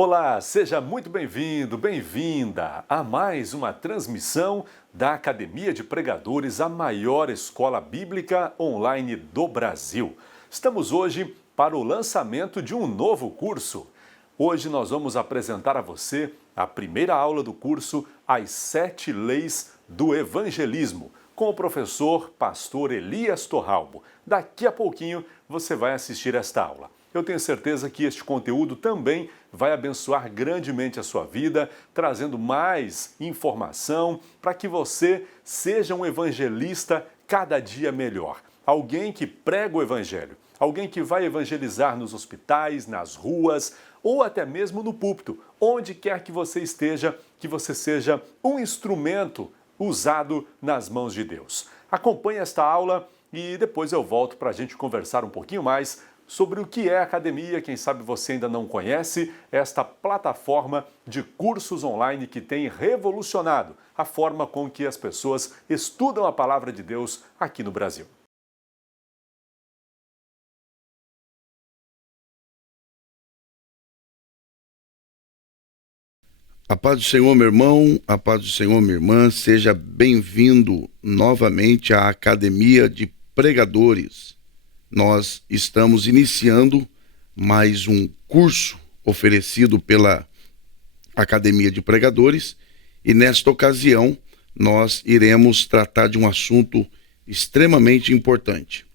Olá, seja muito bem-vindo, bem-vinda a mais uma transmissão da Academia de Pregadores, a maior escola bíblica online do Brasil. Estamos hoje para o lançamento de um novo curso. Hoje nós vamos apresentar a você a primeira aula do curso As 7 Leis do Evangelismo, com o professor pastor Elias Torralbo. Daqui a pouquinho você vai assistir esta aula. Eu tenho certeza que este conteúdo também vai abençoar grandemente a sua vida, trazendo mais informação para que você seja um evangelista cada dia melhor. Alguém que prega o evangelho, alguém que vai evangelizar nos hospitais, nas ruas ou até mesmo no púlpito, onde quer que você esteja, que você seja um instrumento usado nas mãos de Deus. Acompanhe esta aula e depois eu volto para a gente conversar um pouquinho mais sobre o que é a academia. Quem sabe você ainda não conhece esta plataforma de cursos online que tem revolucionado a forma com que as pessoas estudam a palavra de Deus aqui no Brasil. A paz do Senhor, meu irmão, a paz do Senhor, minha irmã, seja bem-vindo novamente à Academia de Pregadores. Nós estamos iniciando mais um curso oferecido pela Academia de Pregadores e nesta ocasião nós iremos tratar de um assunto extremamente importante.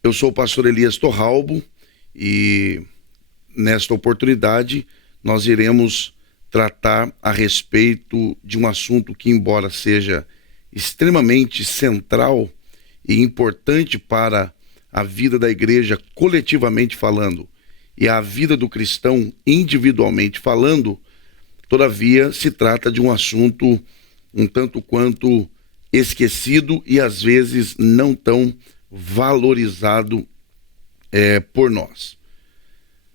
Eu sou o pastor Elias Torralbo e nesta oportunidade nós iremos tratar a respeito de um assunto que, embora seja extremamente central e importante para a vida da igreja coletivamente falando e a vida do cristão individualmente falando, todavia se trata de um assunto um tanto quanto esquecido e às vezes não tão valorizado por nós.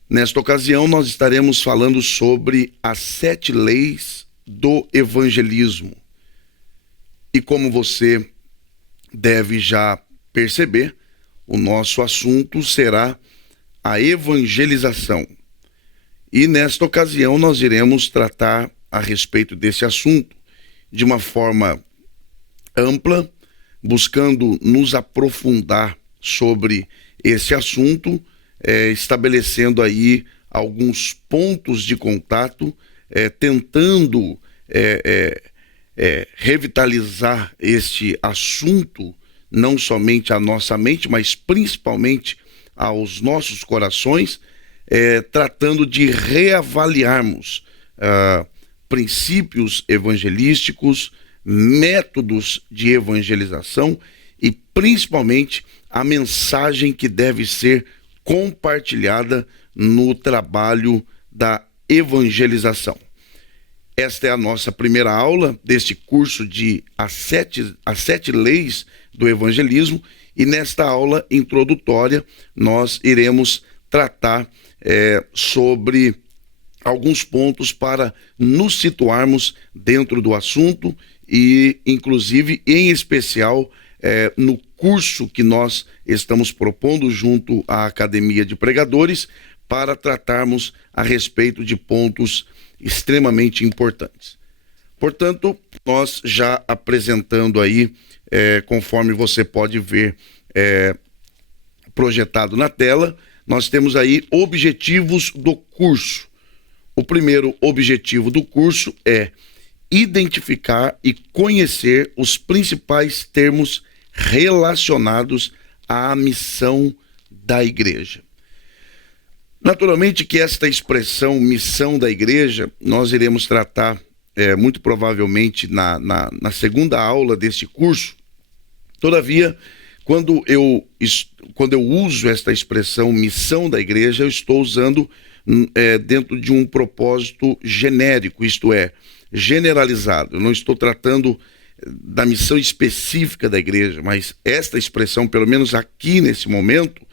Nesta ocasião nós estaremos falando sobre as 7 leis do evangelismo. E como você deve já perceber, o nosso assunto será a evangelização. E nesta ocasião nós iremos tratar a respeito desse assunto de uma forma ampla, buscando nos aprofundar sobre esse assunto, estabelecendo aí alguns pontos de contato, tentando revitalizar este assunto, não somente à nossa mente, mas principalmente aos nossos corações, tratando de reavaliarmos princípios evangelísticos, métodos de evangelização e principalmente a mensagem que deve ser compartilhada no trabalho da evangelização. Esta é a nossa primeira aula deste curso de as sete leis do evangelismo, e nesta aula introdutória nós iremos tratar sobre alguns pontos para nos situarmos dentro do assunto e, inclusive, em especial, no curso que nós estamos propondo junto à Academia de Pregadores para tratarmos a respeito de pontos extremamente importantes. Portanto, nós já apresentando aí, conforme você pode ver projetado na tela, nós temos aí objetivos do curso. O primeiro objetivo do curso é identificar e conhecer os principais termos relacionados à missão da igreja. Naturalmente que esta expressão missão da igreja nós iremos tratar muito provavelmente na segunda aula deste curso. Todavia, quando eu uso esta expressão missão da igreja, eu estou usando dentro de um propósito genérico, isto é, generalizado. Eu não estou tratando da missão específica da igreja, mas esta expressão, pelo menos aqui nesse momento,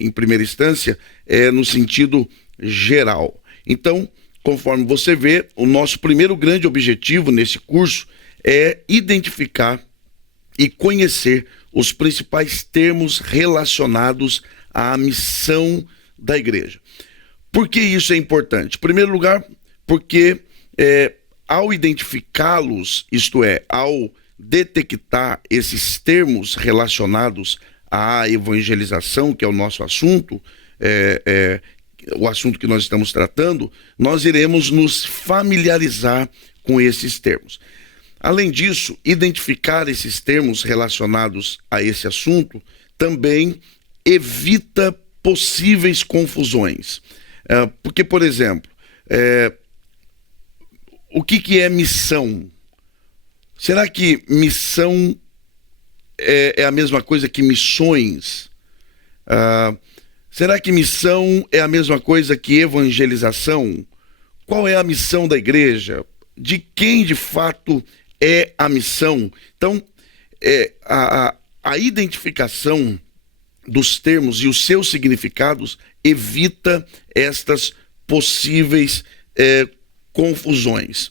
em primeira instância, é no sentido geral. Então, conforme você vê, o nosso primeiro grande objetivo nesse curso é identificar e conhecer os principais termos relacionados à missão da igreja. Por que isso é importante? Em primeiro lugar, porque ao identificá-los, isto é, ao detectar esses termos relacionados à evangelização, que é o nosso assunto, o assunto que nós estamos tratando, nós iremos nos familiarizar com esses termos. Além disso, identificar esses termos relacionados a esse assunto também evita possíveis confusões. Porque, por exemplo, o que é missão? Será que missão é a mesma coisa que missões? Será que missão é a mesma coisa que evangelização? Qual é a missão da igreja? De quem de fato é a missão? Então, a identificação dos termos e os seus significados evita estas possíveis confusões.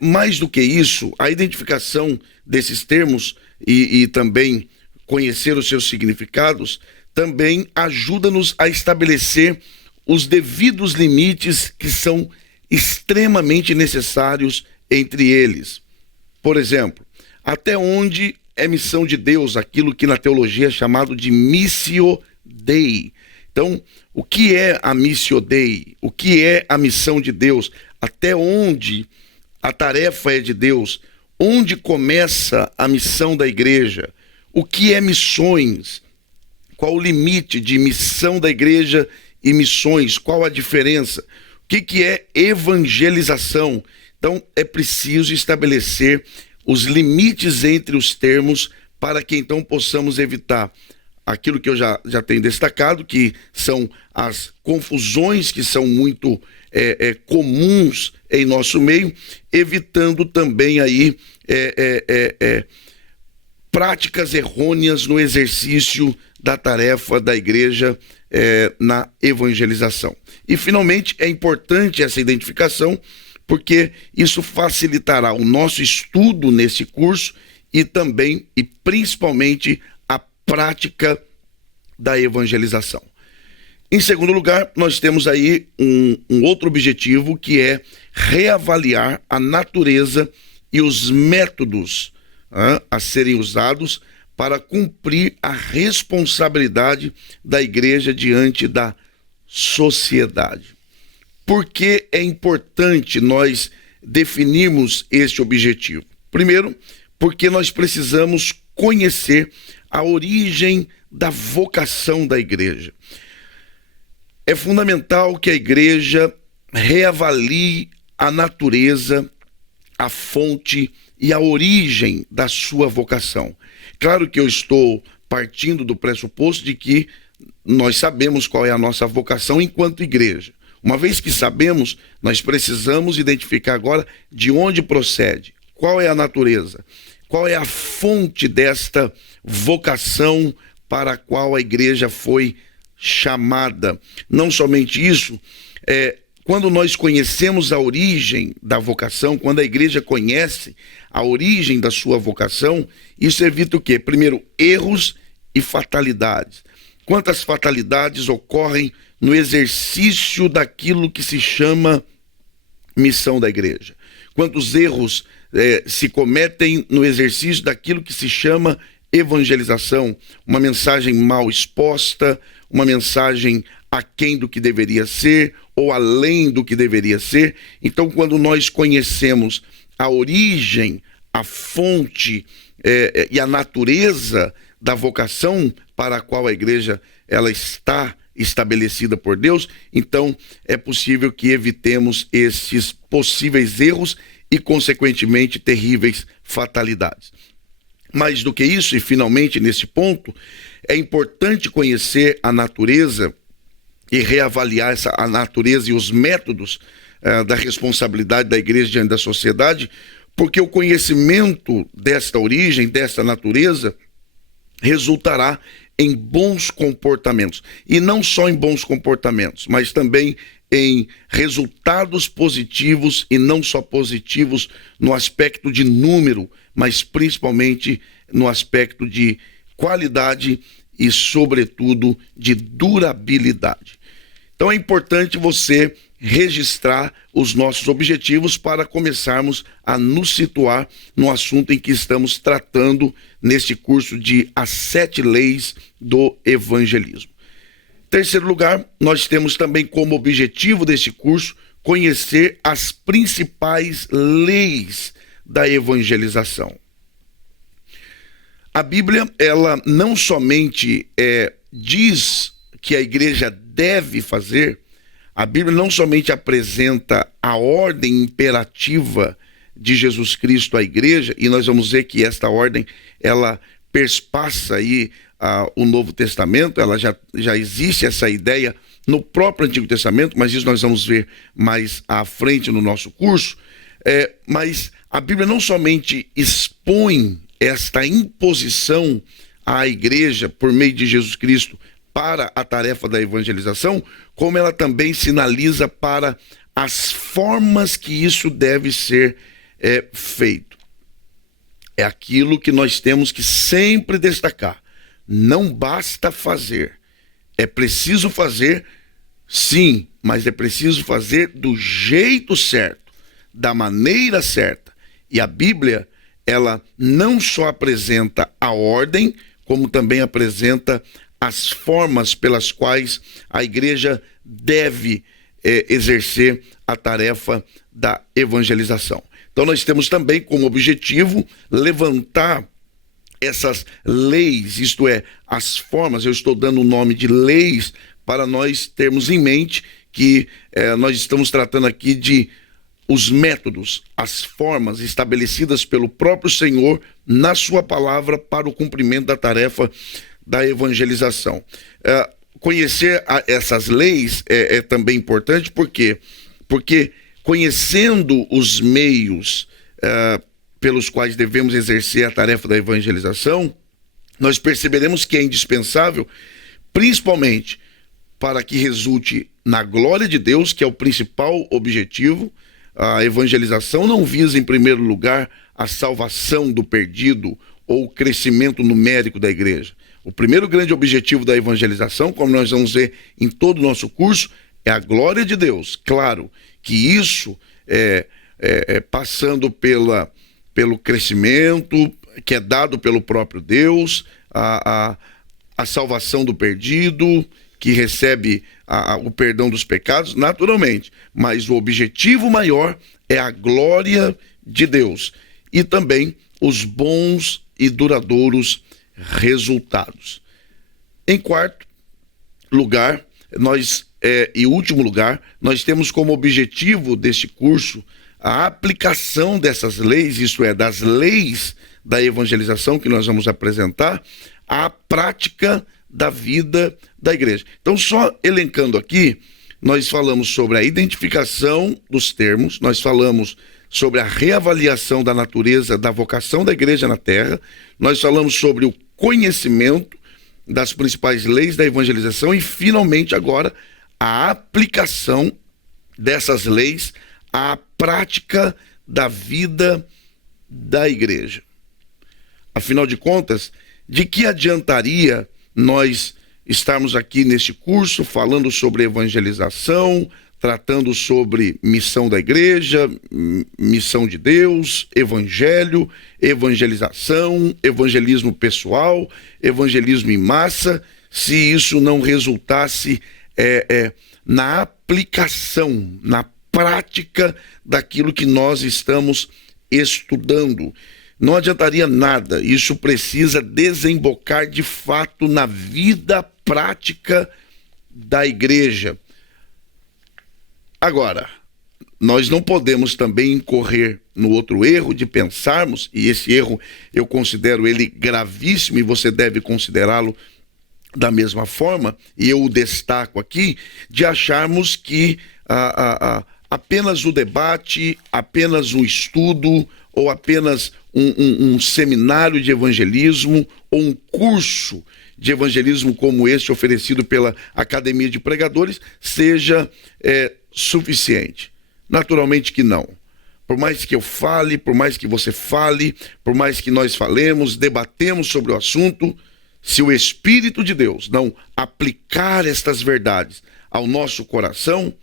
Mais do que isso, a identificação desses termos e também conhecer os seus significados também ajuda-nos a estabelecer os devidos limites que são extremamente necessários entre eles. Por exemplo, até onde é missão de Deus aquilo que na teologia é chamado de missio Dei. Então, o que é a missio Dei? O que é a missão de Deus? Até onde a tarefa é de Deus? Onde começa a missão da igreja? O que é missões? Qual o limite de missão da igreja e missões? Qual a diferença? O que é evangelização? Então, é preciso estabelecer os limites entre os termos para que então possamos evitar aquilo que eu já tenho destacado, que são as confusões que são muito comuns em nosso meio, evitando também aí práticas errôneas no exercício da tarefa da igreja na evangelização. E, finalmente, é importante essa identificação, porque isso facilitará o nosso estudo nesse curso e também, e principalmente, a prática da evangelização. Em segundo lugar, nós temos aí um outro objetivo, que é reavaliar a natureza e os métodos a serem usados para cumprir a responsabilidade da igreja diante da sociedade. Por que é importante nós definirmos este objetivo? Primeiro, porque nós precisamos conhecer a origem da vocação da igreja. É fundamental que a igreja reavalie a natureza, a fonte e a origem da sua vocação. Claro que eu estou partindo do pressuposto de que nós sabemos qual é a nossa vocação enquanto igreja. Uma vez que sabemos, nós precisamos identificar agora de onde procede, qual é a natureza, qual é a fonte desta vocação para a qual a igreja foi chamada. Não somente isso, quando nós conhecemos a origem da vocação, quando a igreja conhece a origem da sua vocação, isso evita o quê? Primeiro, erros e fatalidades. Quantas fatalidades ocorrem no exercício daquilo que se chama missão da igreja? Quantos erros se cometem no exercício daquilo que se chama evangelização? Uma mensagem mal exposta, uma mensagem aquém do que deveria ser ou além do que deveria ser. Então, quando nós conhecemos a origem, a fonte e a natureza da vocação para a qual a igreja ela está estabelecida por Deus, então é possível que evitemos esses possíveis erros e, consequentemente, terríveis fatalidades. Mais do que isso, e finalmente nesse ponto, é importante conhecer a natureza e reavaliar a natureza e os métodos da responsabilidade da igreja diante da sociedade, porque o conhecimento desta origem, desta natureza, resultará em bons comportamentos. E não só em bons comportamentos, mas também em resultados positivos, e não só positivos no aspecto de número, mas principalmente no aspecto de qualidade e, sobretudo, de durabilidade. Então é importante você registrar os nossos objetivos para começarmos a nos situar no assunto em que estamos tratando neste curso de As 7 Leis do Evangelismo. Em terceiro lugar, nós temos também como objetivo deste curso conhecer as principais leis da evangelização. A Bíblia, ela não somente diz que a igreja deve fazer, a Bíblia não somente apresenta a ordem imperativa de Jesus Cristo à igreja, e nós vamos ver que esta ordem, ela perspassa aí o Novo Testamento, ela já existe essa ideia no próprio Antigo Testamento, mas isso nós vamos ver mais à frente no nosso curso. Mas a Bíblia não somente expõe esta imposição à igreja por meio de Jesus Cristo para a tarefa da evangelização, como ela também sinaliza para as formas que isso deve ser feito. É aquilo que nós temos que sempre destacar. Não basta fazer. É preciso fazer, sim, mas é preciso fazer do jeito certo, da maneira certa. E a Bíblia, ela não só apresenta a ordem, como também apresenta as formas pelas quais a igreja deve exercer a tarefa da evangelização. Então nós temos também como objetivo levantar essas leis, isto é, as formas. Eu estou dando o nome de leis para nós termos em mente que nós estamos tratando aqui de os métodos, as formas estabelecidas pelo próprio Senhor na sua palavra para o cumprimento da tarefa da evangelização. Conhecer essas leis é também importante, por quê? Porque conhecendo os meios pelos quais devemos exercer a tarefa da evangelização, nós perceberemos que é indispensável, principalmente para que resulte na glória de Deus, que é o principal objetivo. A evangelização não visa, em primeiro lugar, a salvação do perdido ou o crescimento numérico da igreja. O primeiro grande objetivo da evangelização, como nós vamos ver em todo o nosso curso, é a glória de Deus. Claro que isso passando pelo crescimento que é dado pelo próprio Deus, a salvação do perdido, que recebe o perdão dos pecados, naturalmente. Mas o objetivo maior é a glória de Deus e também os bons e duradouros resultados. Em quarto lugar, e último lugar, nós temos como objetivo deste curso a aplicação dessas leis, isto é, das leis da evangelização que nós vamos apresentar, à prática da vida da igreja. Então, só elencando aqui, nós falamos sobre a identificação dos termos, nós falamos sobre a reavaliação da natureza da vocação da igreja na terra, nós falamos sobre o conhecimento das principais leis da evangelização e, finalmente, agora, a aplicação dessas leis à prática da vida da igreja. Afinal de contas, de que adiantaria nós estarmos aqui neste curso falando sobre evangelização, tratando sobre missão da igreja, missão de Deus, evangelho, evangelização, evangelismo pessoal, evangelismo em massa, se isso não resultasse na aplicação, na prática daquilo que nós estamos estudando. Não adiantaria nada, isso precisa desembocar de fato na vida prática da igreja. Agora, nós não podemos também incorrer no outro erro de pensarmos, e esse erro eu considero ele gravíssimo e você deve considerá-lo da mesma forma, e eu o destaco aqui, de acharmos que apenas o debate, apenas um estudo, ou apenas um seminário de evangelismo, ou um curso de evangelismo como este oferecido pela Academia de Pregadores seja suficiente. Naturalmente que não. Por mais que eu fale, por mais que você fale, por mais que nós falemos, debatemos sobre o assunto, se o Espírito de Deus não aplicar estas verdades ao nosso coração,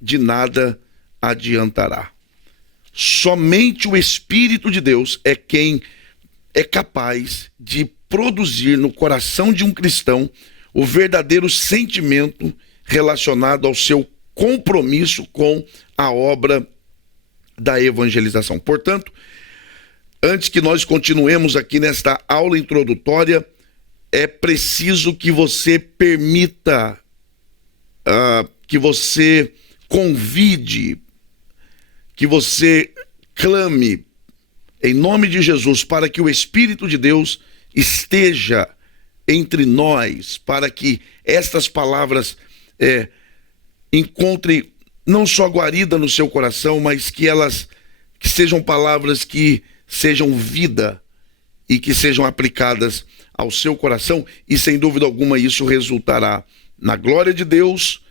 de nada adiantará. Somente o Espírito de Deus é quem é capaz de produzir no coração de um cristão o verdadeiro sentimento relacionado ao seu compromisso com a obra da evangelização. Portanto, antes que nós continuemos aqui nesta aula introdutória, é preciso que você permita, que você convide, que você clame em nome de Jesus para que o Espírito de Deus esteja entre nós, para que estas palavras encontrem não só guarida no seu coração, mas que sejam palavras que sejam vida e que sejam aplicadas ao seu coração, e sem dúvida alguma isso resultará na glória de Deus,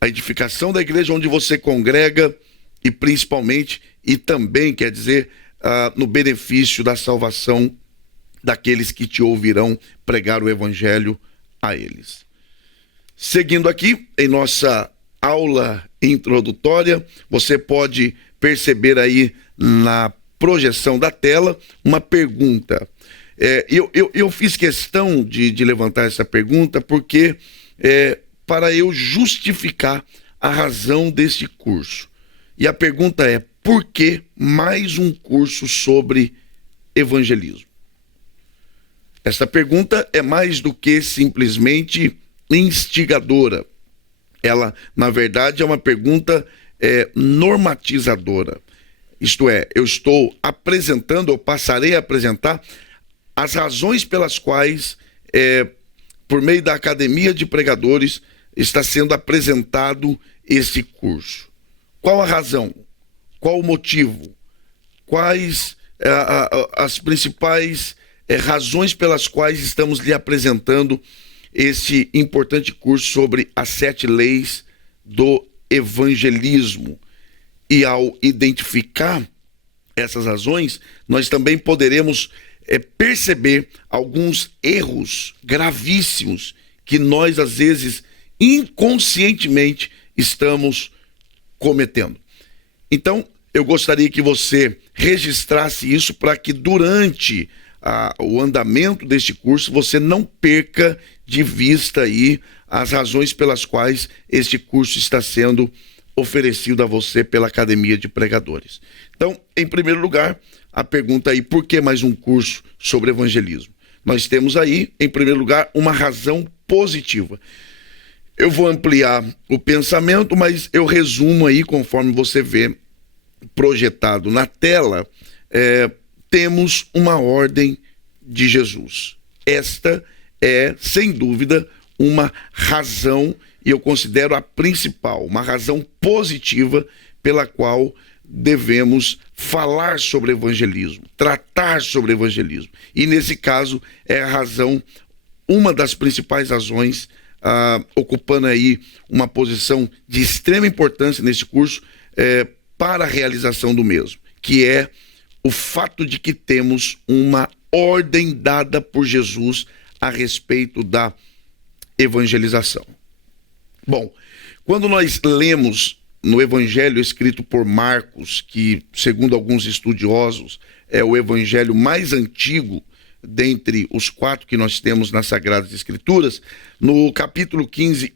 a edificação da igreja onde você congrega e principalmente, e também, quer dizer, no benefício da salvação daqueles que te ouvirão pregar o evangelho a eles. Seguindo aqui em nossa aula introdutória, você pode perceber aí na projeção da tela uma pergunta. Eu fiz questão de levantar essa pergunta porque para eu justificar a razão desse curso. E a pergunta é: por que mais um curso sobre evangelismo? Essa pergunta é mais do que simplesmente instigadora. Ela, na verdade, é uma pergunta normatizadora. Isto é, eu passarei a apresentar as razões pelas quais, por meio da Academia de Pregadores, está sendo apresentado esse curso. Qual a razão? Qual o motivo? Quais as principais razões pelas quais estamos lhe apresentando esse importante curso sobre as 7 leis do evangelismo? E ao identificar essas razões, nós também poderemos perceber alguns erros gravíssimos que nós, às vezes, inconscientemente estamos cometendo. Então, eu gostaria que você registrasse isso para que durante o andamento deste curso você não perca de vista aí as razões pelas quais este curso está sendo oferecido a você pela Academia de Pregadores. Então, em primeiro lugar, a pergunta aí: por que mais um curso sobre evangelismo? Nós temos aí, em primeiro lugar, uma razão positiva. Eu vou ampliar o pensamento, mas eu resumo aí, conforme você vê projetado na tela, temos uma ordem de Jesus. Esta é, sem dúvida, uma razão, e eu considero a principal, uma razão positiva pela qual devemos falar sobre evangelismo, tratar sobre evangelismo. E nesse caso é a razão, uma das principais razões, ocupando aí uma posição de extrema importância nesse curso, para a realização do mesmo, que é o fato de que temos uma ordem dada por Jesus a respeito da evangelização. Bom, quando nós lemos no evangelho escrito por Marcos, que, segundo alguns estudiosos, é o evangelho mais antigo dentre os 4 que nós temos nas Sagradas Escrituras, no capítulo 15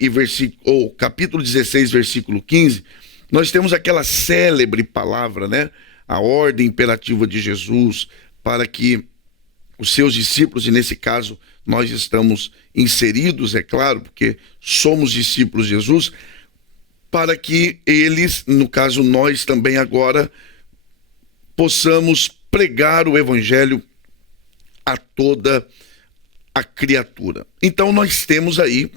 ou capítulo 16, versículo 15, nós temos aquela célebre palavra, né? A ordem imperativa de Jesus para que os seus discípulos, e nesse caso nós estamos inseridos, é claro, porque somos discípulos de Jesus, para que eles, no caso nós também agora, possamos pregar o evangelho a toda a criatura. Então nós temos aí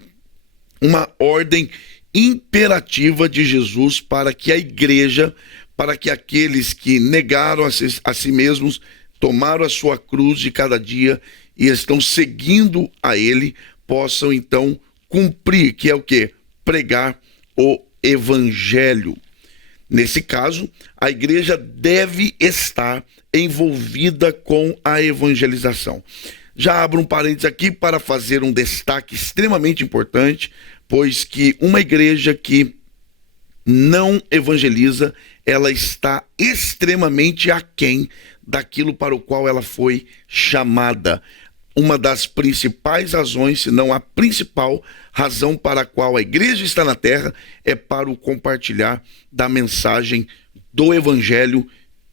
uma ordem imperativa de Jesus para que a igreja, para que aqueles que negaram a si mesmos, tomaram a sua cruz de cada dia e estão seguindo a ele, possam então cumprir, que é o quê? Pregar o evangelho. Nesse caso, a igreja deve estar envolvida com a evangelização. Já abro um parênteses aqui para fazer um destaque extremamente importante pois que uma igreja que não evangeliza, ela está extremamente aquém daquilo para o qual ela foi chamada. Uma das principais razões, se não a principal razão para a qual a igreja está na terra, é para o compartilhar da mensagem do evangelho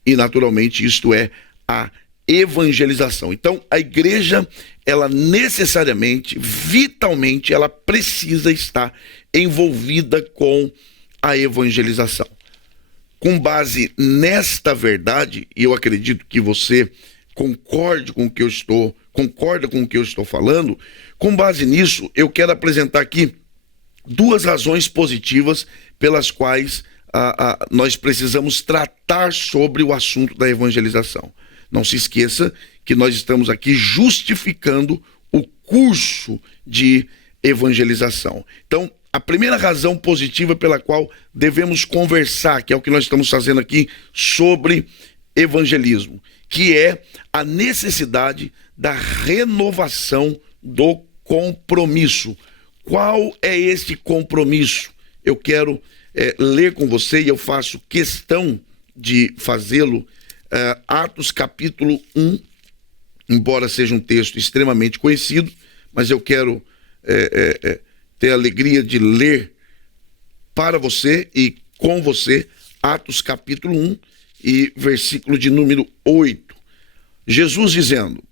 e, naturalmente, isto é a evangelização. Então, a igreja, ela necessariamente, vitalmente, ela precisa estar envolvida com a evangelização. Com base nesta verdade, e eu acredito que você concorda com o que eu estou falando, com base nisso, eu quero apresentar aqui duas razões positivas pelas quais nós precisamos tratar sobre o assunto da evangelização. Não se esqueça que nós estamos aqui justificando o curso de evangelização. Então, a primeira razão positiva pela qual devemos conversar, que é o que nós estamos fazendo aqui sobre evangelismo, que é a necessidade da renovação do compromisso. Qual é esse compromisso? Eu quero ler com você, e eu faço questão de fazê-lo, Atos capítulo 1, embora seja um texto extremamente conhecido, mas eu quero ter a alegria de ler para você e com você, Atos capítulo 1 e versículo de número 8. Jesus dizendo: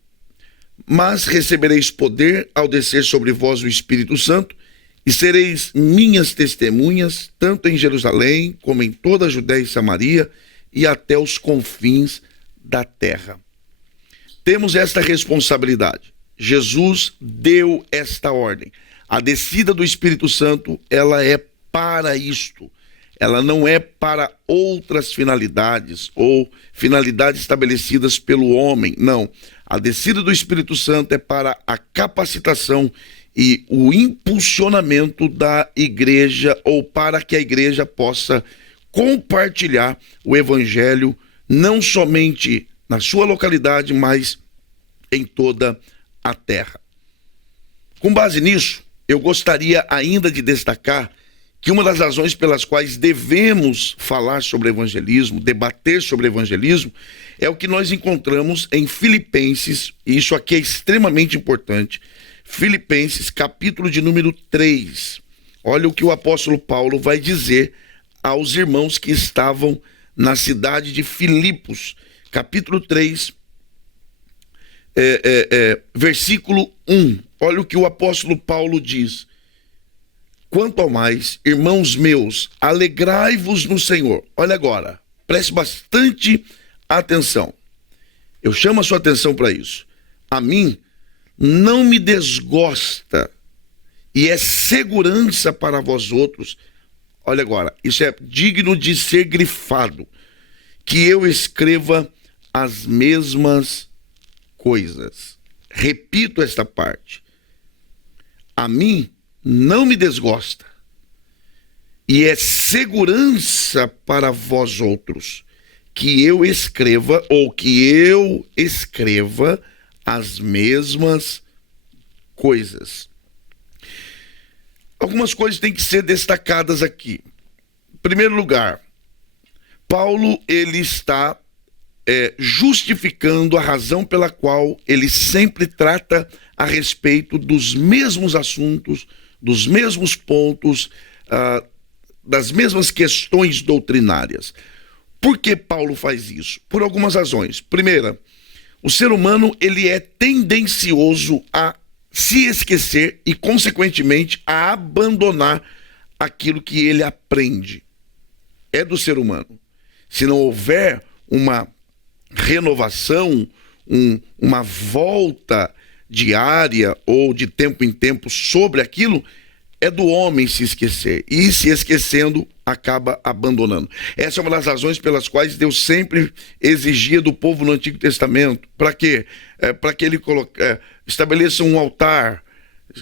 mas recebereis poder ao descer sobre vós o Espírito Santo, e sereis minhas testemunhas, tanto em Jerusalém, como em toda a Judéia e Samaria, e até os confins da terra. Temos esta responsabilidade. Jesus deu esta ordem. A descida do Espírito Santo, ela é para isto. Ela não é para outras finalidades ou finalidades estabelecidas pelo homem. Não. A descida do Espírito Santo é para a capacitação e o impulsionamento da igreja, ou para que a igreja possa compartilhar o evangelho não somente na sua localidade, mas em toda a terra. Com base nisso, eu gostaria ainda de destacar que uma das razões pelas quais devemos falar sobre evangelismo, debater sobre evangelismo, é o que nós encontramos em Filipenses, e isso aqui é extremamente importante, Filipenses, capítulo de número 3. Olha o que o apóstolo Paulo vai dizer aos irmãos que estavam na cidade de Filipos, capítulo 3, versículo 1. Olha o que o apóstolo Paulo diz: quanto ao mais, irmãos meus, alegrai-vos no Senhor. Olha agora, preste bastante atenção. Eu chamo a sua atenção para isso. A mim não me desgosta e é segurança para vós outros. Olha agora, isso é digno de ser grifado, que eu escreva as mesmas coisas. Repito esta parte. A mim não me desgosta e é segurança para vós outros que eu escreva as mesmas coisas. Algumas coisas têm que ser destacadas aqui. Em primeiro lugar, Paulo, ele está justificando a razão pela qual ele sempre trata a respeito dos mesmos assuntos, dos mesmos pontos, das mesmas questões doutrinárias. Por que Paulo faz isso? Por algumas razões. Primeira, o ser humano, ele é tendencioso a se esquecer e, consequentemente, a abandonar aquilo que ele aprende. É do ser humano. Se não houver uma renovação, uma volta diária ou de tempo em tempo sobre aquilo, é do homem se esquecer. E se esquecendo, acaba abandonando. Essa é uma das razões pelas quais Deus sempre exigia do povo no Antigo Testamento. Para quê? Para que ele estabeleça um altar,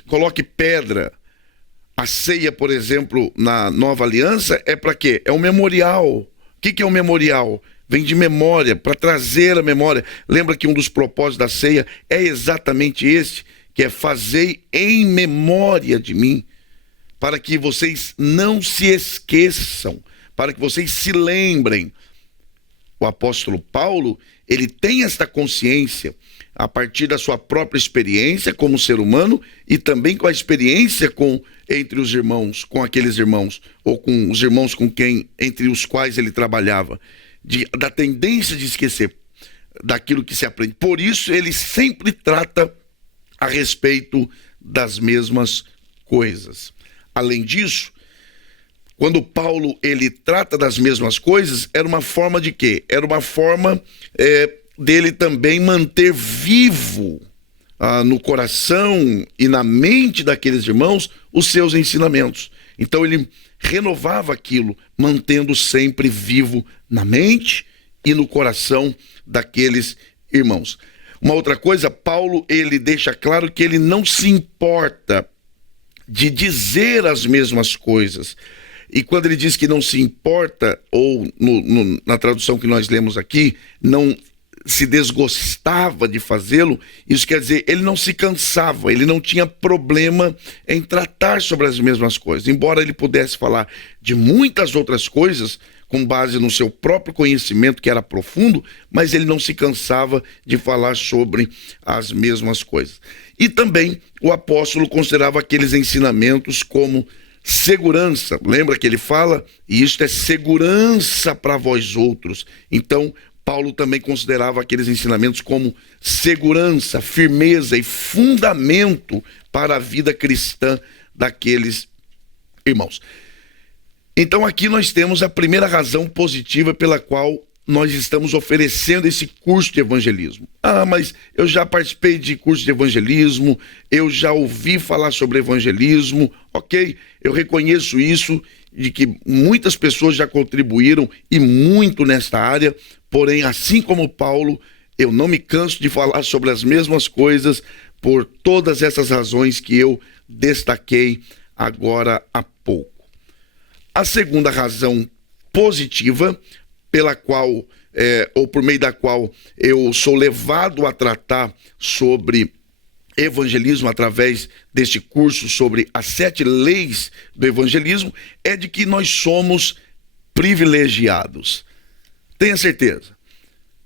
coloque pedra. A ceia, por exemplo, na Nova Aliança, é para quê? É um memorial. O que é um memorial? Vem de memória, para trazer a memória. Lembra que um dos propósitos da ceia é exatamente esse, que é fazer em memória de mim. para que vocês não se esqueçam, para que vocês se lembrem. O apóstolo Paulo, ele tem esta consciência a partir da sua própria experiência como ser humano e também com a experiência entre os irmãos, com aqueles irmãos, ou com os irmãos entre os quais ele trabalhava, da tendência de esquecer daquilo que se aprende. Por isso, ele sempre trata a respeito das mesmas coisas. Além disso, quando Paulo ele trata das mesmas coisas, era uma forma de quê? Era uma forma dele também manter vivo no coração e na mente daqueles irmãos os seus ensinamentos. Então ele renovava aquilo, mantendo sempre vivo na mente e no coração daqueles irmãos. Uma outra coisa, Paulo ele deixa claro que ele não se importa de dizer as mesmas coisas. E quando ele diz que não se importa, ou na tradução que nós lemos aqui, não se desgostava de fazê-lo, isso quer dizer, ele não se cansava, ele não tinha problema em tratar sobre as mesmas coisas. Embora ele pudesse falar de muitas outras coisas, com base no seu próprio conhecimento, que era profundo, mas ele não se cansava de falar sobre as mesmas coisas. E também o apóstolo considerava aqueles ensinamentos como segurança. Lembra que ele fala? E isto é segurança para vós outros. Então, Paulo também considerava aqueles ensinamentos como segurança, firmeza e fundamento para a vida cristã daqueles irmãos. Então aqui nós temos a primeira razão positiva pela qual nós estamos oferecendo esse curso de evangelismo. Mas eu já participei de curso de evangelismo, eu já ouvi falar sobre evangelismo, ok? Eu reconheço isso, de que muitas pessoas já contribuíram e muito nesta área, porém, assim como Paulo, eu não me canso de falar sobre as mesmas coisas por todas essas razões que eu destaquei agora há pouco. A segunda razão positiva pela qual, ou por meio da qual eu sou levado a tratar sobre evangelismo através deste curso sobre as 7 leis do evangelismo, é de que nós somos privilegiados. Tenha certeza,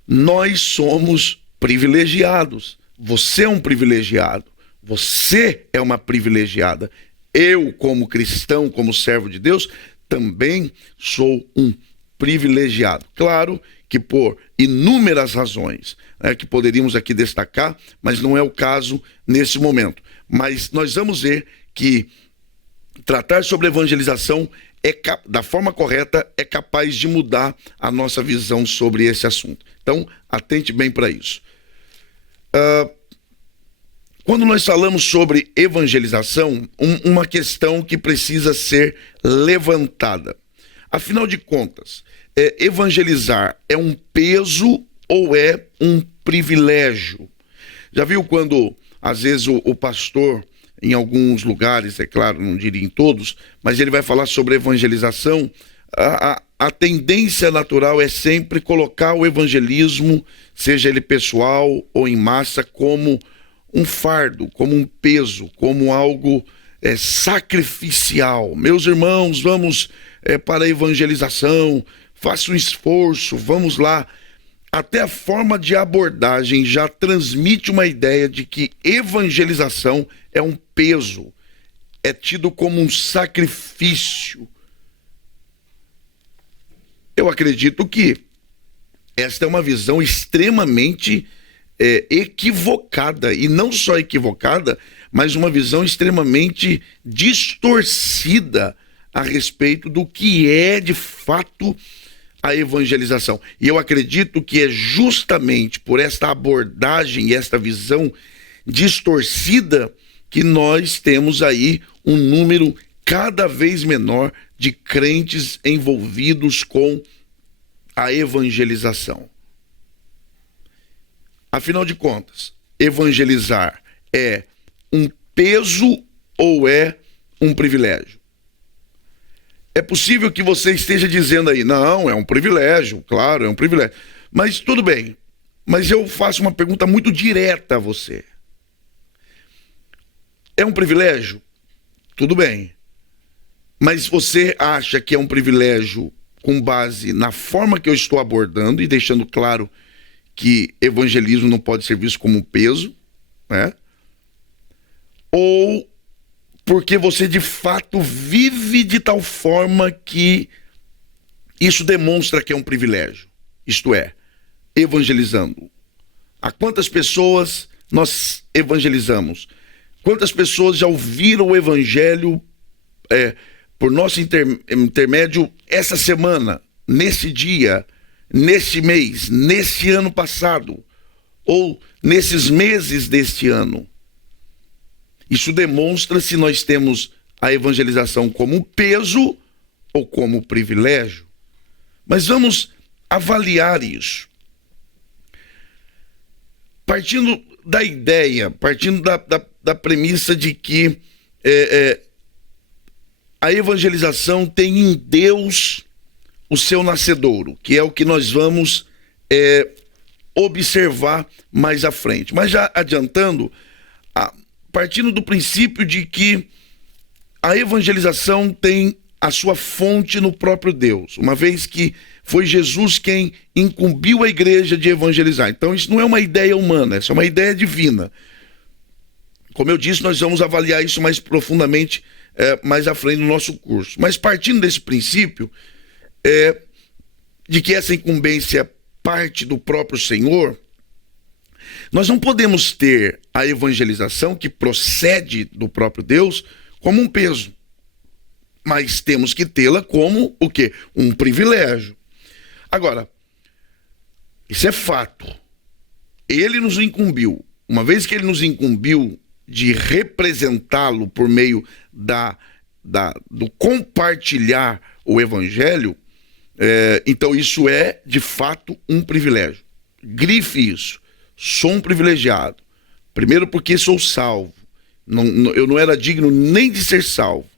nós somos privilegiados. Você é um privilegiado, você é uma privilegiada. Eu, como cristão, como servo de Deus, também sou um privilegiado. Claro que por inúmeras razões, que poderíamos aqui destacar, mas não é o caso nesse momento. Mas nós vamos ver que tratar sobre evangelização da forma correta é capaz de mudar a nossa visão sobre esse assunto. Então, atente bem para isso. Quando nós falamos sobre evangelização, uma questão que precisa ser levantada. Afinal de contas, evangelizar é um peso ou é um privilégio? Já viu quando, às vezes, o pastor, em alguns lugares, é claro, não diria em todos, mas ele vai falar sobre evangelização, a tendência natural é sempre colocar o evangelismo, seja ele pessoal ou em massa, como um fardo, como um peso, como algo sacrificial. Meus irmãos, vamos para a evangelização, faça um esforço, vamos lá. Até a forma de abordagem já transmite uma ideia de que evangelização é um peso, é tido como um sacrifício. Eu acredito que esta é uma visão extremamente equivocada, e não só equivocada, mas uma visão extremamente distorcida a respeito do que é de fato a evangelização. E eu acredito que é justamente por esta abordagem e esta visão distorcida que nós temos aí um número cada vez menor de crentes envolvidos com a evangelização. Afinal de contas, evangelizar é um peso ou é um privilégio? É possível que você esteja dizendo aí, não, é um privilégio, claro, é um privilégio. Mas tudo bem, mas eu faço uma pergunta muito direta a você. É um privilégio? Tudo bem. mas você acha que é um privilégio com base na forma que eu estou abordando e deixando claro que evangelismo não pode ser visto como um peso, né? Ou porque você de fato vive de tal forma que isso demonstra que é um privilégio, isto é, evangelizando. A quantas pessoas nós evangelizamos? Quantas pessoas já ouviram o evangelho por nosso intermédio essa semana, nesse dia, nesse mês, nesse ano passado, ou nesses meses deste ano? Isso demonstra se nós temos a evangelização como peso ou como privilégio. Mas vamos avaliar isso. Partindo da ideia, partindo da premissa de que a evangelização tem em Deus o seu nascedouro, que é o que nós vamos observar mais à frente. Mas já adiantando, partindo do princípio de que a evangelização tem a sua fonte no próprio Deus, uma vez que foi Jesus quem incumbiu a igreja de evangelizar. Então isso não é uma ideia humana, isso é uma ideia divina. Como eu disse, nós vamos avaliar isso mais profundamente mais à frente no nosso curso. Mas partindo desse princípio, de que essa incumbência parte do próprio Senhor, nós não podemos ter a evangelização que procede do próprio Deus como um peso, mas temos que tê-la como o quê? Um privilégio. Agora, isso é fato. Ele nos incumbiu. Uma vez que ele nos incumbiu de representá-lo por meio do compartilhar o evangelho, então isso é, de fato, um privilégio. Grife isso. Sou um privilegiado. Primeiro porque sou salvo. Eu não era digno nem de ser salvo.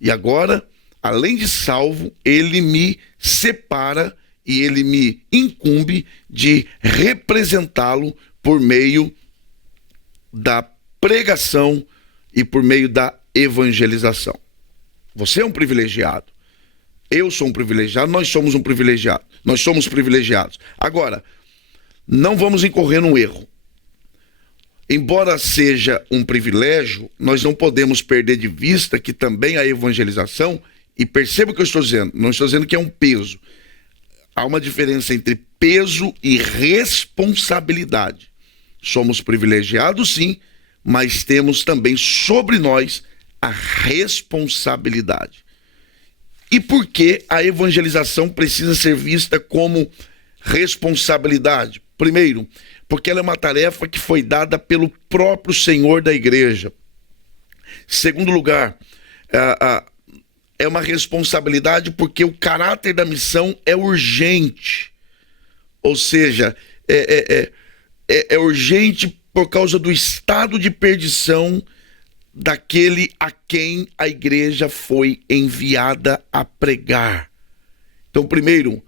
E agora, além de salvo, ele me separa e ele me incumbe de representá-lo por meio da pregação e por meio da evangelização. Você é um privilegiado. Eu sou um privilegiado, nós somos um privilegiado. Nós somos privilegiados. Agora, não vamos incorrer num erro. Embora seja um privilégio, nós não podemos perder de vista que também a evangelização, e perceba o que eu estou dizendo, não estou dizendo que é um peso. Há uma diferença entre peso e responsabilidade. Somos privilegiados, sim, mas temos também sobre nós a responsabilidade. E por que a evangelização precisa ser vista como responsabilidade? Primeiro, porque ela é uma tarefa que foi dada pelo próprio Senhor da igreja. Segundo lugar, é uma responsabilidade porque o caráter da missão é urgente. Ou seja, é urgente por causa do estado de perdição daquele a quem a igreja foi enviada a pregar. Então, primeiro,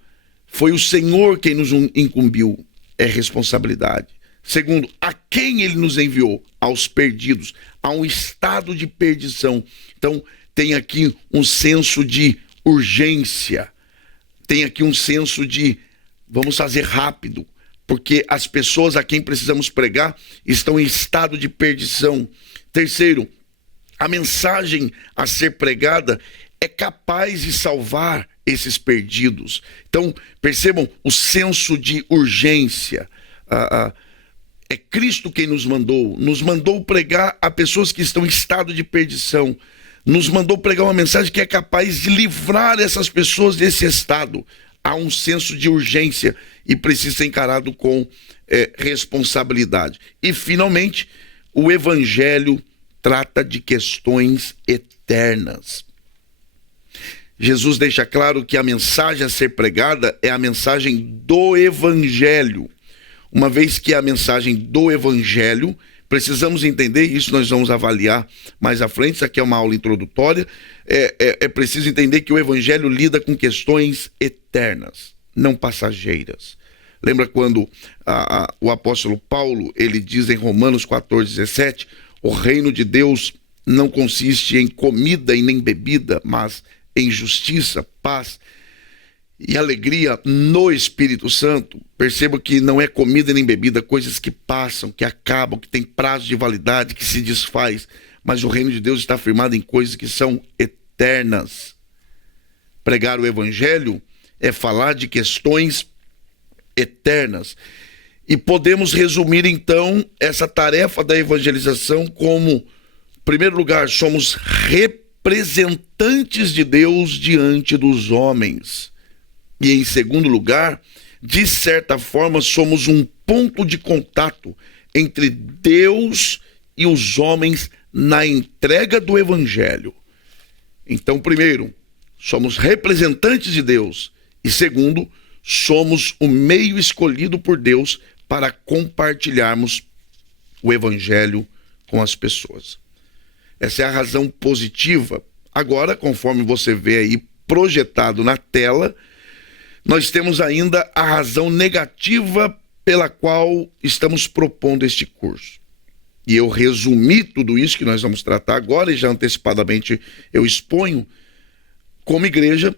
foi o Senhor quem nos incumbiu, é responsabilidade. Segundo, a quem ele nos enviou? Aos perdidos, a um estado de perdição. Então, tem aqui um senso de urgência, tem aqui um senso de vamos fazer rápido, porque as pessoas a quem precisamos pregar estão em estado de perdição. Terceiro, a mensagem a ser pregada é capaz de salvar esses perdidos. Então, percebam o senso de urgência. É Cristo quem nos mandou pregar a pessoas que estão em estado de perdição, nos mandou pregar uma mensagem que é capaz de livrar essas pessoas desse estado. Há um senso de urgência e precisa ser encarado com responsabilidade. E, finalmente, o Evangelho trata de questões eternas. Jesus deixa claro que a mensagem a ser pregada é a mensagem do Evangelho. Uma vez que é a mensagem do Evangelho, precisamos entender, isso nós vamos avaliar mais à frente, isso aqui é uma aula introdutória, é preciso entender que o Evangelho lida com questões eternas, não passageiras. Lembra quando o apóstolo Paulo, ele diz em Romanos 14:17, o reino de Deus não consiste em comida e nem bebida, mas em justiça, paz e alegria no Espírito Santo. Perceba que não é comida nem bebida, coisas que passam, que acabam, que têm prazo de validade, que se desfaz. Mas o reino de Deus está firmado em coisas que são eternas. Pregar o evangelho é falar de questões eternas. E podemos resumir, então, essa tarefa da evangelização como, em primeiro lugar, somos representantes de Deus diante dos homens. E, em segundo lugar, de certa forma, somos um ponto de contato entre Deus e os homens na entrega do evangelho. Então, primeiro, somos representantes de Deus. E segundo, somos o meio escolhido por Deus para compartilharmos o evangelho com as pessoas. Essa é a razão positiva. Agora, conforme você vê aí projetado na tela, nós temos ainda a razão negativa pela qual estamos propondo este curso. E eu resumi tudo isso que nós vamos tratar agora, e já antecipadamente eu exponho. Como igreja,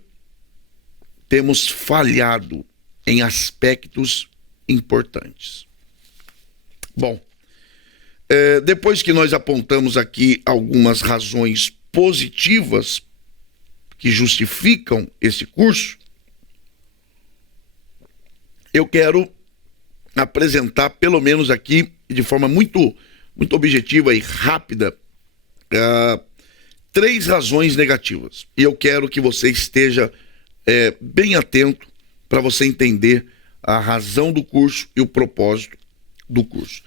temos falhado em aspectos importantes. Bom, depois que nós apontamos aqui algumas razões positivas que justificam esse curso, eu quero apresentar, pelo menos aqui, de forma muito objetiva e rápida, 3 razões negativas. E eu quero que você esteja bem atento para você entender a razão do curso e o propósito do curso.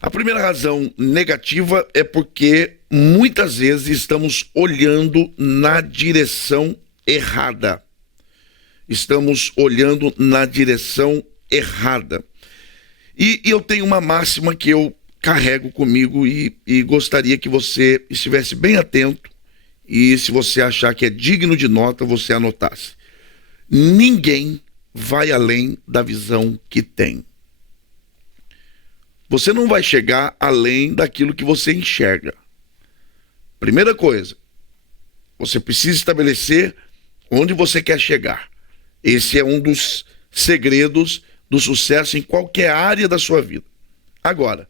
A primeira razão negativa é porque muitas vezes estamos olhando na direção errada. Estamos olhando na direção errada. E eu tenho uma máxima que eu carrego comigo e gostaria que você estivesse bem atento e, se você achar que é digno de nota, você anotasse. Ninguém vai além da visão que tem. Você não vai chegar além daquilo que você enxerga. Primeira coisa, você precisa estabelecer onde você quer chegar. Esse é um dos segredos do sucesso em qualquer área da sua vida. Agora,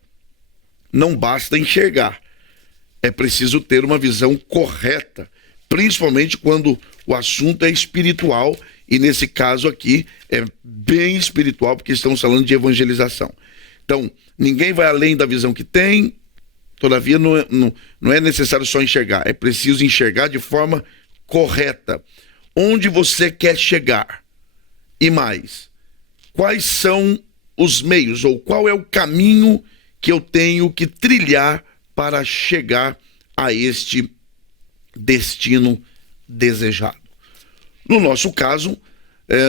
não basta enxergar. É preciso ter uma visão correta, principalmente quando o assunto é espiritual, e nesse caso aqui é bem espiritual, porque estamos falando de evangelização. Então, ninguém vai além da visão que tem, todavia não é necessário só enxergar, é preciso enxergar de forma correta. Onde você quer chegar? E mais, quais são os meios, ou qual é o caminho que eu tenho que trilhar para chegar a este destino desejado? No nosso caso,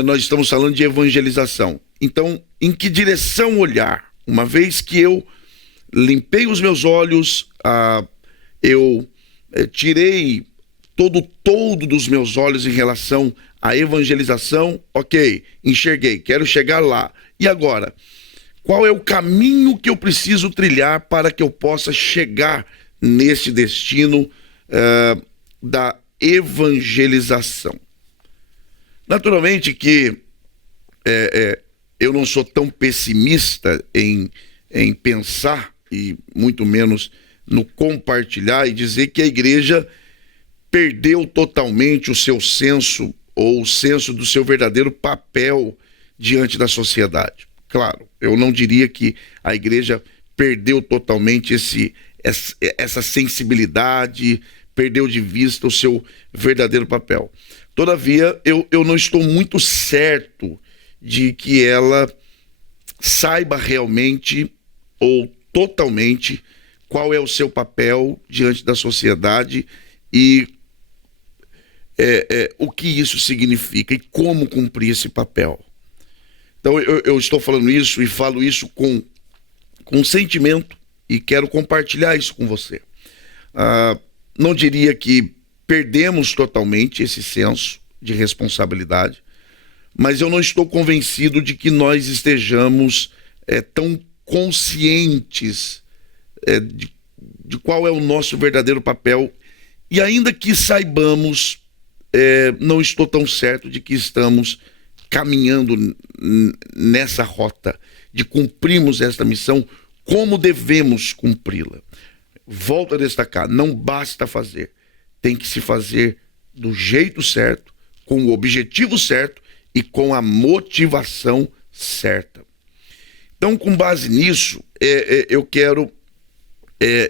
nós estamos falando de evangelização. Então, em que direção olhar? Uma vez que eu limpei os meus olhos, eu tirei todo o toldo dos meus olhos em relação à evangelização, ok, enxerguei, quero chegar lá. E agora? Qual é o caminho que eu preciso trilhar para que eu possa chegar nesse destino da evangelização? Naturalmente que eu não sou tão pessimista em pensar, e muito menos no compartilhar e dizer que a igreja perdeu totalmente o seu senso, ou o senso do seu verdadeiro papel diante da sociedade. Claro, eu não diria que a igreja perdeu totalmente essa sensibilidade, perdeu de vista o seu verdadeiro papel. Todavia, eu não estou muito certo de que ela saiba realmente ou totalmente qual é o seu papel diante da sociedade e o que isso significa e como cumprir esse papel. Então eu estou falando isso e falo isso com sentimento e quero compartilhar isso com você. Não diria que perdemos totalmente esse senso de responsabilidade, mas eu não estou convencido de que nós estejamos tão conscientes de qual é o nosso verdadeiro papel. E ainda que saibamos, não estou tão certo de que estamos caminhando nessa rota, de cumprirmos esta missão como devemos cumpri-la. Volto a destacar, não basta fazer, tem que se fazer do jeito certo, com o objetivo certo e com a motivação certa. Então, com base nisso, eu quero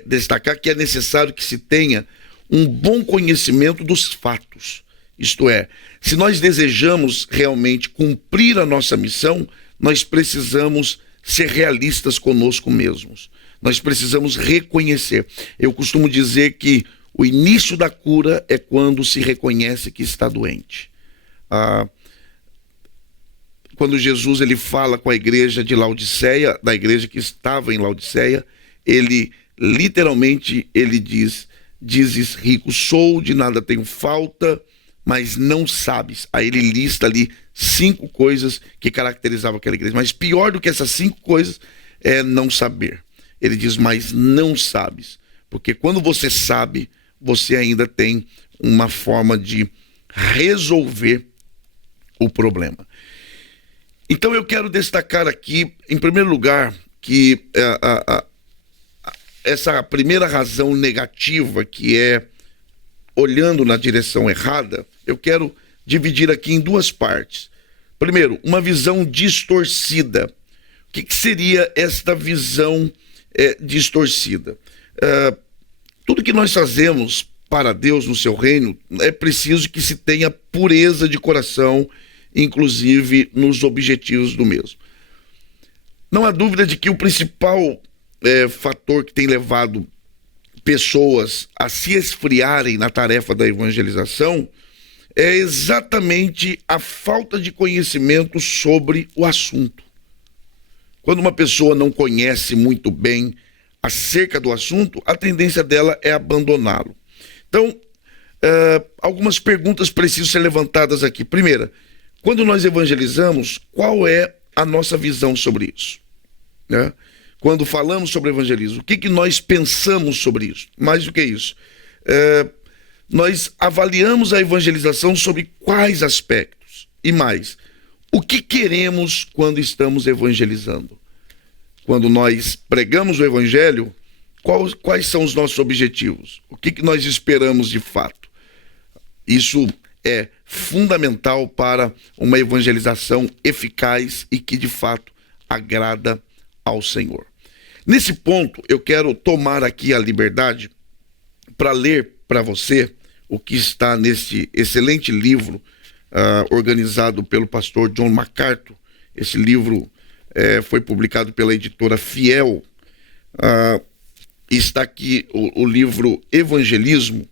destacar que é necessário que se tenha um bom conhecimento dos fatos. Isto é, se nós desejamos realmente cumprir a nossa missão, nós precisamos ser realistas conosco mesmos. Nós precisamos reconhecer. Eu costumo dizer que o início da cura é quando se reconhece que está doente. Quando Jesus ele fala com a igreja de Laodiceia, da igreja que estava em Laodiceia, ele literalmente ele dizes rico sou, de nada tenho falta, mas não sabes. Aí ele lista ali 5 coisas que caracterizavam aquela igreja. Mas pior do que essas 5 coisas é não saber. Ele diz, mas não sabes. Porque quando você sabe, você ainda tem uma forma de resolver o problema. Então eu quero destacar aqui, em primeiro lugar, que essa primeira razão negativa, que é olhando na direção errada, eu quero dividir aqui em 2 partes. Primeiro, uma visão distorcida. O que seria esta visão distorcida? Tudo que nós fazemos para Deus no seu reino, é preciso que se tenha pureza de coração, inclusive nos objetivos do mesmo. Não há dúvida de que o principal fator que tem levado pessoas a se esfriarem na tarefa da evangelização é exatamente a falta de conhecimento sobre o assunto. Quando uma pessoa não conhece muito bem acerca do assunto, a tendência dela é abandoná-lo. Então, algumas perguntas precisam ser levantadas aqui. Primeira, quando nós evangelizamos, qual é a nossa visão sobre isso? Né? Quando falamos sobre evangelismo, o que nós pensamos sobre isso? Mais do que isso, nós avaliamos a evangelização sobre quais aspectos? E mais, o que queremos quando estamos evangelizando? Quando nós pregamos o evangelho, quais são os nossos objetivos? O que nós esperamos de fato? Isso é fundamental para uma evangelização eficaz e que de fato agrada ao Senhor. Nesse ponto, eu quero tomar aqui a liberdade para ler para você o que está nesse excelente livro organizado pelo pastor John MacArthur. Esse livro foi publicado pela editora Fiel. Está aqui o livro Evangelismo,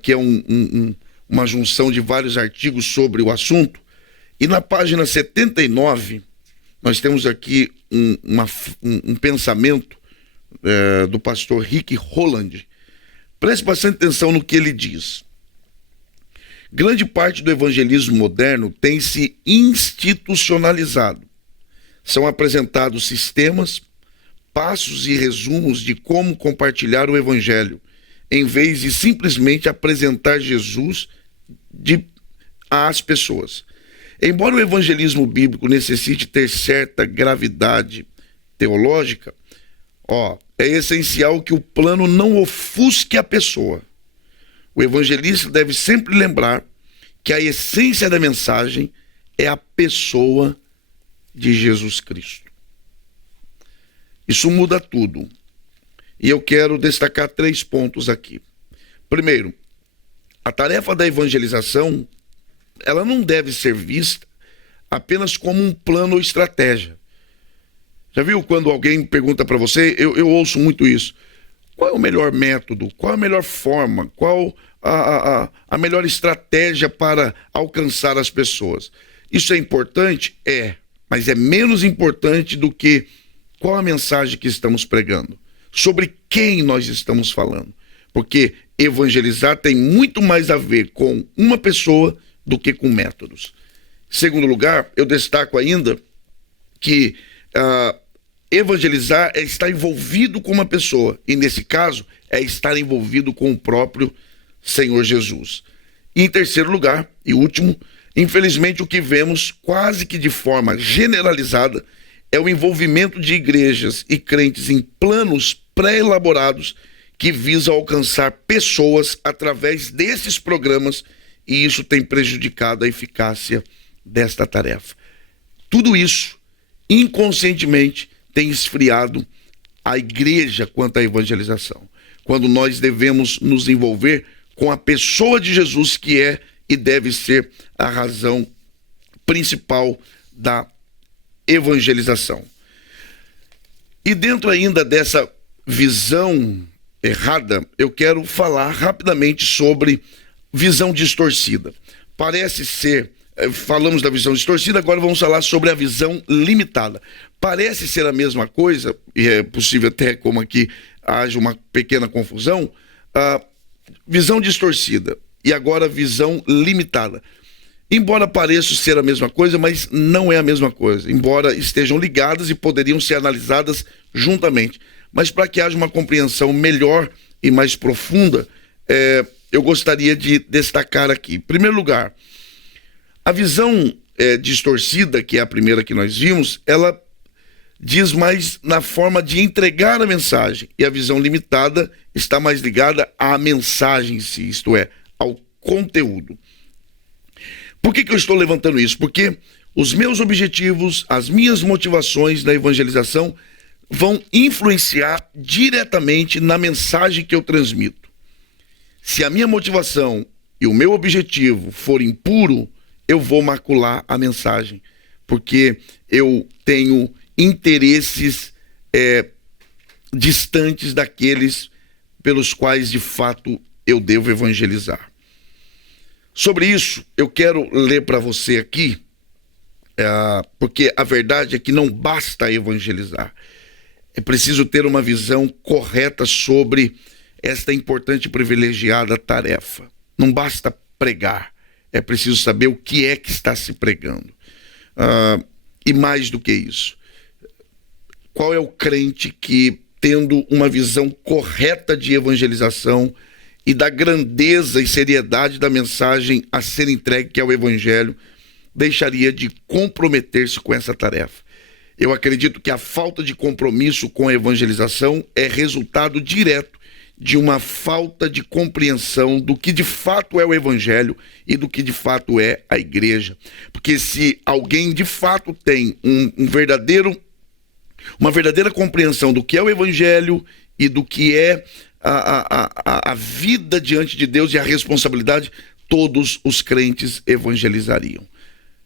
que é uma junção de vários artigos sobre o assunto. E na página 79, nós temos aqui um pensamento do pastor Rick Holland. Preste bastante atenção no que ele diz. Grande parte do evangelismo moderno tem se institucionalizado. São apresentados sistemas, passos e resumos de como compartilhar o evangelho, em vez de simplesmente apresentar Jesus às pessoas. Embora o evangelismo bíblico necessite ter certa gravidade teológica, é essencial que o plano não ofusque a pessoa. O evangelista deve sempre lembrar que a essência da mensagem é a pessoa de Jesus Cristo. Isso muda tudo. E eu quero destacar 3 pontos aqui. Primeiro, a tarefa da evangelização, ela não deve ser vista apenas como um plano ou estratégia. Já viu quando alguém pergunta para você, eu ouço muito isso, qual é o melhor método, qual é a melhor forma, qual a melhor estratégia para alcançar as pessoas? Isso é importante? Mas é menos importante do que qual a mensagem que estamos pregando, sobre quem nós estamos falando. Porque evangelizar tem muito mais a ver com uma pessoa do que com métodos. Em segundo lugar, eu destaco ainda que evangelizar é estar envolvido com uma pessoa, e nesse caso é estar envolvido com o próprio Senhor Jesus. E em terceiro lugar, e último, infelizmente o que vemos quase que de forma generalizada é o envolvimento de igrejas e crentes em planos pré-elaborados que visam alcançar pessoas através desses programas, e isso tem prejudicado a eficácia desta tarefa. Tudo isso, inconscientemente, tem esfriado a igreja quanto à evangelização, quando nós devemos nos envolver com a pessoa de Jesus, que é e deve ser a razão principal da evangelização. E dentro ainda dessa visão errada, eu quero falar rapidamente sobre visão distorcida. Parece ser, falamos da visão distorcida, agora vamos falar sobre a visão limitada. Parece ser a mesma coisa, e é possível até como aqui haja uma pequena confusão, visão distorcida e agora visão limitada. Embora pareçam ser a mesma coisa, mas não é a mesma coisa. Embora estejam ligadas e poderiam ser analisadas juntamente. Mas para que haja uma compreensão melhor e mais profunda, eu gostaria de destacar aqui. Em primeiro lugar, a visão distorcida, que é a primeira que nós vimos, ela diz mais na forma de entregar a mensagem. E a visão limitada está mais ligada à mensagem em si, isto é, ao conteúdo. Por que eu estou levantando isso? Porque os meus objetivos, as minhas motivações na evangelização vão influenciar diretamente na mensagem que eu transmito. Se a minha motivação e o meu objetivo for impuro, eu vou macular a mensagem, porque eu tenho interesses distantes daqueles pelos quais de fato eu devo evangelizar. Sobre isso, eu quero ler para você aqui, porque a verdade é que não basta evangelizar. É preciso ter uma visão correta sobre esta importante e privilegiada tarefa. Não basta pregar, é preciso saber o que é que está se pregando. E mais do que isso, qual é o crente que, tendo uma visão correta de evangelização e da grandeza e seriedade da mensagem a ser entregue, que é o evangelho, deixaria de comprometer-se com essa tarefa? Eu acredito que a falta de compromisso com a evangelização é resultado direto de uma falta de compreensão do que de fato é o evangelho e do que de fato é a igreja. Porque se alguém de fato tem uma verdadeira compreensão do que é o evangelho e do que é a vida diante de Deus e a responsabilidade, todos os crentes evangelizariam.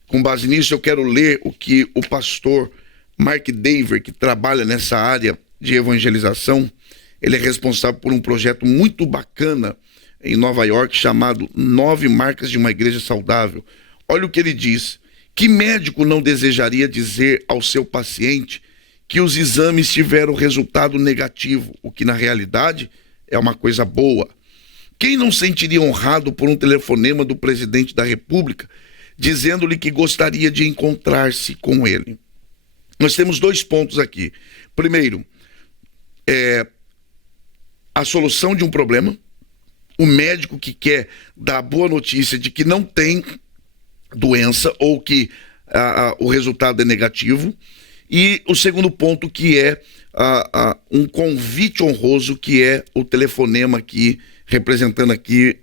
Com base nisso, eu quero ler o que o pastor Mark Dever, que trabalha nessa área de evangelização, ele é responsável por um projeto muito bacana em Nova York chamado 9 Marcas de uma Igreja Saudável. Olha o que ele diz: que médico não desejaria dizer ao seu paciente que os exames tiveram resultado negativo, o que na realidade é uma coisa boa? Quem não sentiria honrado por um telefonema do presidente da República dizendo-lhe que gostaria de encontrar-se com ele? Nós temos 2 pontos aqui. Primeiro, a solução de um problema, o médico que quer dar a boa notícia de que não tem doença ou que o resultado é negativo. E o segundo ponto, que é um convite honroso, que é o telefonema aqui, representando aqui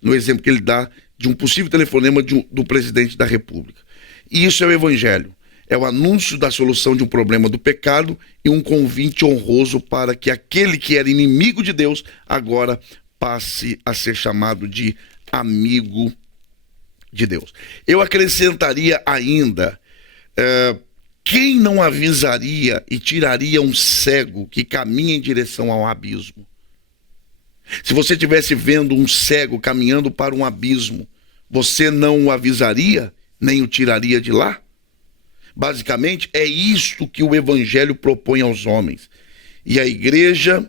no exemplo que ele dá de um possível telefonema do presidente da República. E isso é o evangelho. É o anúncio da solução de um problema do pecado e um convite honroso para que aquele que era inimigo de Deus agora passe a ser chamado de amigo de Deus. Eu acrescentaria ainda, quem não avisaria e tiraria um cego que caminha em direção ao abismo? Se você estivesse vendo um cego caminhando para um abismo, você não o avisaria, nem o tiraria de lá? Basicamente, é isto que o evangelho propõe aos homens. E a igreja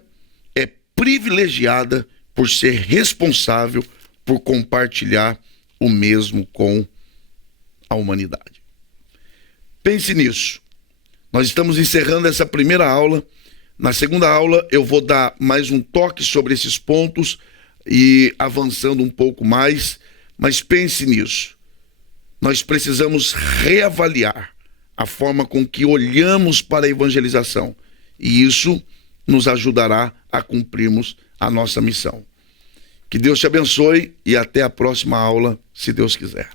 é privilegiada por ser responsável por compartilhar o mesmo com a humanidade. Pense nisso. Nós estamos encerrando essa primeira aula. Na segunda aula eu vou dar mais um toque sobre esses pontos e avançando um pouco mais, mas pense nisso. Nós precisamos reavaliar a forma com que olhamos para a evangelização e isso nos ajudará a cumprirmos a nossa missão. Que Deus te abençoe e até a próxima aula, se Deus quiser.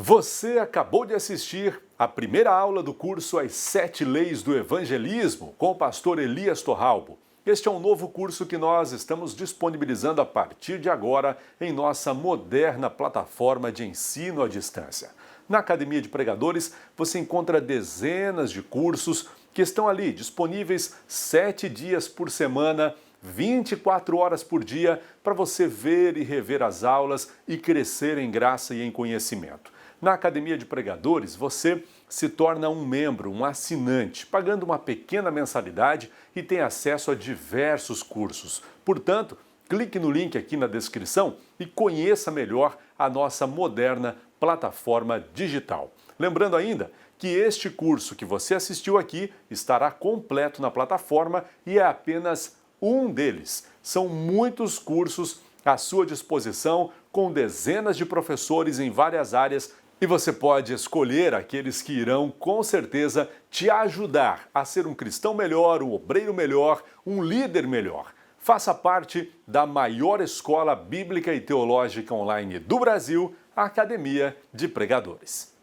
Você acabou de assistir a primeira aula do curso As 7 Leis do Evangelismo com o pastor Elias Torralbo. Este é um novo curso que nós estamos disponibilizando a partir de agora em nossa moderna plataforma de ensino à distância. Na Academia de Pregadores você encontra dezenas de cursos que estão ali disponíveis 7 dias por semana, 24 horas por dia, para você ver e rever as aulas e crescer em graça e em conhecimento. Na Academia de Pregadores, você se torna um membro, um assinante, pagando uma pequena mensalidade e tem acesso a diversos cursos. Portanto, clique no link aqui na descrição e conheça melhor a nossa moderna plataforma digital. Lembrando ainda que este curso que você assistiu aqui estará completo na plataforma e é apenas um deles. São muitos cursos à sua disposição, com dezenas de professores em várias áreas, e você pode escolher aqueles que irão, com certeza, te ajudar a ser um cristão melhor, um obreiro melhor, um líder melhor. Faça parte da maior escola bíblica e teológica online do Brasil, a Academia de Pregadores.